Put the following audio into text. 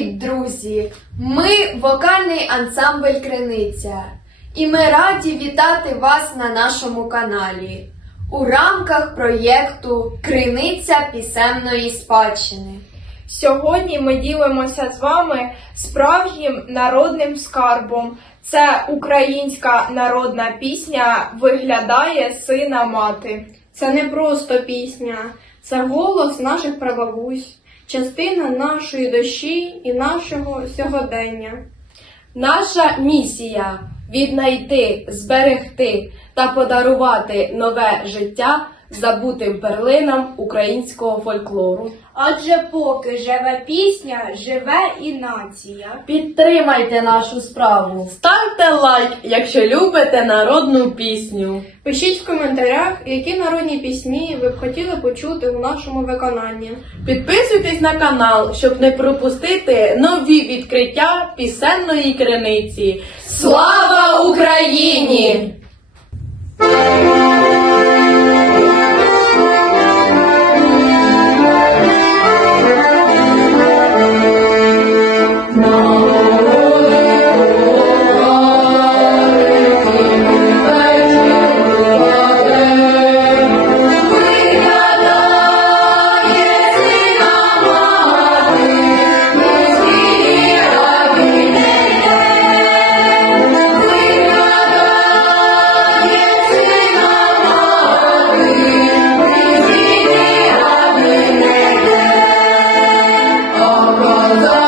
Привіт, друзі! Ми вокальний ансамбль Криниця, і ми раді вітати вас на нашому каналі у рамках проєкту Криниця пісенної спадщини. Сьогодні ми ділимося з вами справжнім народним скарбом. Це українська народна пісня Виглядає сина мати. Це не просто пісня, це голос наших прабабусь, частина нашої душі і нашого сьогодення. Наша місія віднайти, зберегти та подарувати нове життя забутим перлинам українського фольклору. Адже поки живе пісня, живе і нація. Підтримайте нашу справу. Ставте лайк, якщо любите народну пісню. Пишіть в коментарях, які народні пісні ви б хотіли почути у нашому виконанні. Підписуйтесь на канал, щоб не пропустити нові відкриття пісенної криниці. Слава Україні! Lord.